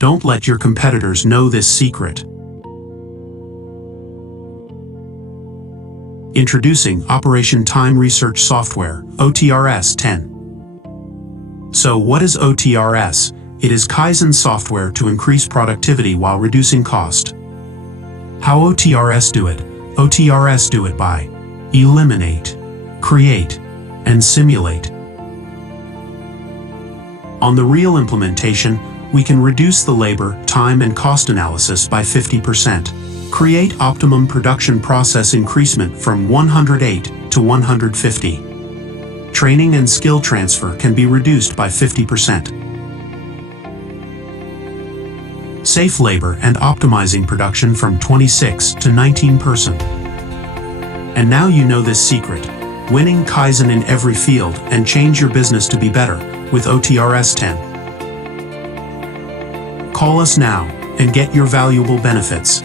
Don't let your competitors know this secret. Introducing Operation Time Research Software, OTRS10. So what is OTRS? It is Kaizen software to increase productivity while reducing cost. How OTRS do it? OTRS do it by eliminate, create, and simulate. On the real implementation, we can reduce the labor, time, and cost analysis by 50%. Create optimum production process increasement from 108 to 150. Training and skill transfer can be reduced by 50%. Safe labor and optimizing production from 26 to 19%. And now you know this secret. Winning Kaizen in every field and change your business to be better with OTRS10. Call us now and get your valuable benefits.